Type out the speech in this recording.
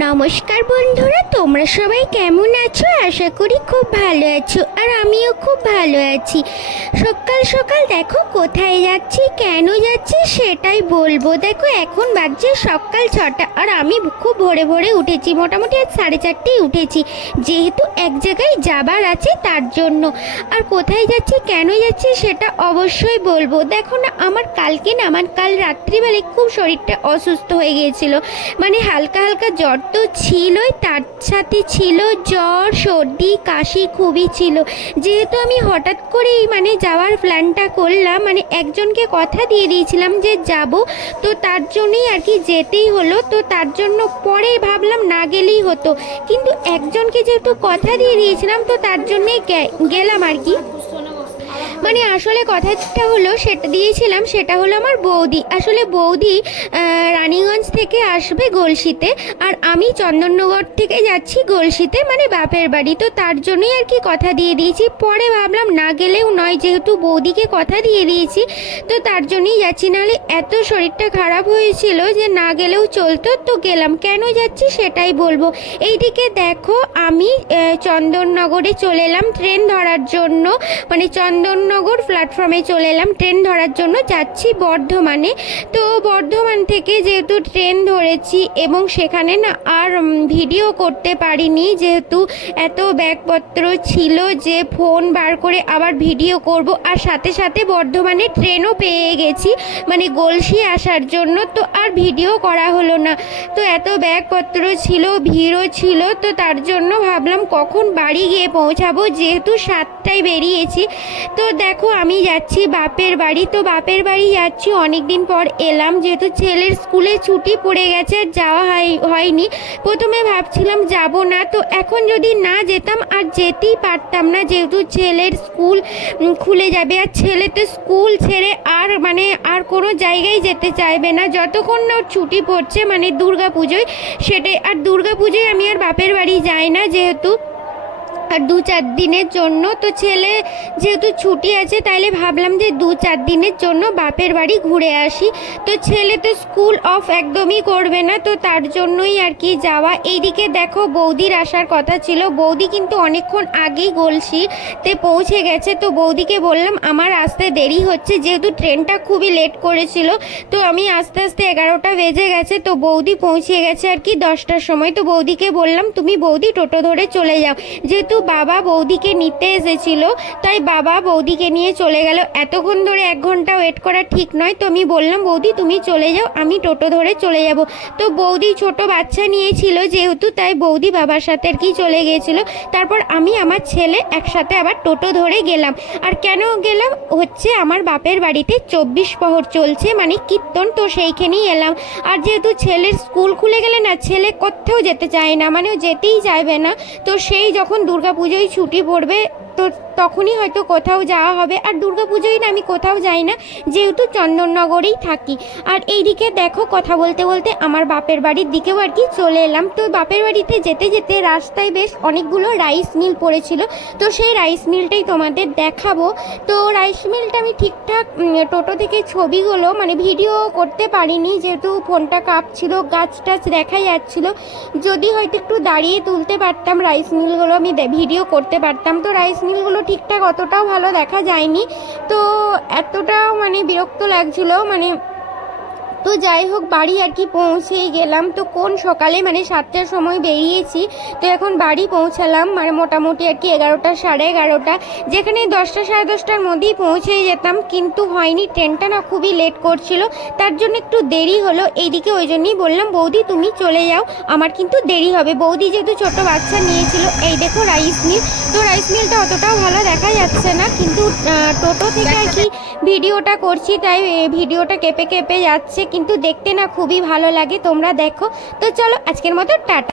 নমস্কার বন্ধুরা, তোমরা সবাই কেমন আছো? আশা করি খুব ভালো আছো আর আমিও খুব ভালো আছি। সকাল সকাল দেখো কোথায় যাচ্ছি, কেন যাচ্ছি সেটাই বলব। দেখো এখন বাজছে সকাল ছটা আর আমি খুব ভোরে ভোরে উঠেছি, মোটামুটি আজ সাড়ে চারটেই উঠেছি। যেহেতু এক জায়গায় যাবার আছে তার জন্য। আর কোথায় যাচ্ছি, কেন যাচ্ছি সেটা অবশ্যই বলব। দেখো না, আমার কালকে না, আমার কাল রাত্রিবেলায় খুব শরীরটা অসুস্থ হয়ে গিয়েছিল। মানে হালকা হালকা জ্বর তো ছিলই, তার সাথে ছিল জ্বর, সর্দি, কাশি খুবই ছিল। যেহেতু আমি হঠাৎ করেই মানে যাওয়ার প্ল্যানটা করলাম মানে একজনকে কথা দিয়ে দিয়েছিলাম যে যাব, তো তার জন্যই আর কি যেতেই হলো। তো তার জন্য পরে ভাবলাম না গেলেই হতো। কিন্তু একজনকে যেহেতু কথা দিয়ে দিয়েছিলাম, তো তার জন্যই গেলাম আর কি। মানে আসলে কথাটা হলো, সেটা দিয়েছিলাম, সেটা হলো আমার বৌদি। আসলে বৌদি রানীগঞ্জ থেকে আসবে গলসিতে আর আমি চন্দননগর থেকে যাচ্ছি গলসিতে মানে বাপের বাড়ি। তো তার জন্যই আর কি কথা দিয়ে দিয়েছি। পরে ভাবলাম না গেলেও নয়, যেহেতু বৌদিকে কথা দিয়ে দিয়েছি, তো তার জন্যই যাচ্ছি। নাহলে এত শরীরটা খারাপ হয়েছিল যে না গেলেও চলতো, তো গেলাম। কেন যাচ্ছি সেটাই বলব। এইদিকে দেখো, আমি চন্দননগরে চলে এলাম ট্রেন ধরার জন্য। মানে চন্দননগর প্ল্যাটফর্মে চলে এলাম। ট্রেন ধরার জন্য যাচ্ছি বর্ধমানে। তো বর্ধমান থেকে যেহেতু ট্রেন ধরেছি এবং সেখানে না আর ভিডিও করতে পারিনি, যেহেতু এত ব্যাগপত্র ছিল যে ফোন বার করে আবার ভিডিও করব। আর সাথে সাথে বর্ধমানে ট্রেনও পেয়ে গেছি মানে গলসি আসার জন্য। তো আর ভিডিও করা হলো না। তো এত ব্যাগপত্র ছিল, ভিড়ও ছিল। তো তার জন্য ভাবলাম কখন বাড়ি গিয়ে পৌঁছাবো, যেহেতু সাতটায় বেরিয়েছি। তো দেখো, আমি যাচ্ছি বাপের বাড়ি। তো বাপের বাড়ি যাচ্ছি অনেক দিন পর এলাম। যেহেতু ছেলের স্কুলে ছুটি পড়ে গেছে, আর যাওয়া হয়, হয়নি। প্রথমে ভাবছিলাম যাব না। তো এখন যদি না যেতাম, আর যেতেই পারতাম না। যেহেতু ছেলের স্কুল খুলে যাবে, আর ছেলে তো স্কুল ছেড়ে আর মানে আর কোনো জায়গায় যেতে চাইবে না। যতক্ষণ না ওর ছুটি পড়ছে মানে দুর্গা পুজোয় সেটাই। আর দুর্গা পুজোয় আমি আর বাপের বাড়ি যাই না, যেহেতু আর দু চার দিনের জন্য। তো ছেলে যেহেতু ছুটি আছে, তাইলে ভাবলাম যে দু চার দিনের জন্য বাপের বাড়ি ঘুরে আসি। তো ছেলে তো স্কুল অফ একদমই করবে না, তো তার জন্যই আর কি যাওয়া। এইদিকে দেখো বৌদির আসার কথা ছিল। বৌদি কিন্তু অনেকক্ষণ আগেই গলসিতে পৌঁছে গেছে। তো বৌদিকে বললাম, আমার আসতে দেরি হচ্ছে, যেহেতু ট্রেনটা খুবই লেট করেছিল, তো আমি আস্তে আস্তে এগারোটা বেজে গেছে। তো বৌদি পৌঁছে গেছে আর কি দশটার সময়। তো বৌদিকে বললাম, তুমি বৌদি টোটো ধরে চলে যাও। যেহেতু বাবা বৌদিকে নিতে এসেছিল, তাই বাবা বৌদিকে নিয়ে চলে গেল। এতক্ষণ ধরে এক ঘণ্টা ওয়েট করা ঠিক নয়, তো আমি বললাম, বৌদি, তুমি চলে যাও, আমি টোটো ধরে চলে যাব। তো বৌদি ছোট বাচ্চা নিয়েছিল যেহেতু, তাই বৌদি বাবার সাথে আর কি চলে গিয়েছিল। তারপর আমি আমার ছেলে একসাথে আবার টোটো ধরে গেলাম। আর কেন গেলাম? হচ্ছে আমার বাপের বাড়িতে চব্বিশ প্রহর চলছে মানে কীর্তন তো সেইখানেই এলাম। আর যেহেতু ছেলের স্কুল খুলে গেলে না, ছেলে কোথাও যেতে চায় না মানে যেতেই চাইবে না। তো সেই যখন দুর্গা পুজোয় ছুটি পড়বে তো তখনই হয়তো কোথাও যাওয়া হবে। আর দুর্গা পুজোয় না আমি কোথাও যাই না, যেহেতু চন্দননগরেই থাকি। আর এইদিকে দেখো কথা বলতে বলতে আমার বাপের বাড়ির দিকেও আর কি চলে এলাম। তো বাপের বাড়িতে যেতে যেতে রাস্তায় বেশ অনেকগুলো রাইস মিল পড়েছিল। তো সেই রাইস মিলটাই তোমাদের দেখাবো। তো রাইস মিলটা আমি ঠিকঠাক টোটো থেকে ছবিগুলো মানে ভিডিও করতে পারিনি, যেহেতু ফোনটা কাঁপছিল গাছ টাছ দেখা যাচ্ছিল। যদি হয়তো একটু দাঁড়িয়ে তুলতে পারতাম রাইস মিলগুলো, আমি ভিডিও করতে পারতাম। তো রাইস মিলগুলো ঠিকঠাক অতটাও ভালো দেখা যায়নি। তো এতটাও মানে বিরক্ত লাগছিল মানে তো যাই হোক, বাড়ি আর কি পৌঁছেই গেলাম। তো কোন সকালে? মানে সাতটার সময় বেরিয়েছি। তো এখন বাড়ি পৌঁছালাম। মানে মোটামুটি আর কি এগারোটা, সাড়ে এগারোটা। যেখানে দশটা, সাড়ে দশটার মধ্যেই পৌঁছেই যেতাম। কিন্তু হয়নি, ট্রেনটা না খুবই লেট করছিল। তার জন্য একটু দেরি হলো। এইদিকে ওই জন্যই বললাম, বৌদি, তুমি চলে যাও। আমার কিন্তু দেরি হবে। বৌদি যেহেতু ছোট বাচ্চা, নিয়েছিল। এই দেখো, রাইস মিল। তো রাইস মিলটা অতটাও ভালো দেখা যাচ্ছে না। কিন্তু টোটো থেকে আর কি ভিডিওটা করছি, তাই ভিডিওটা কেঁপে কেঁপে যাচ্ছে, কিন্তু দেখতে না খুবই ভালো লাগে, তোমরা দেখো। তো চলো, আজকের মতো টাটা।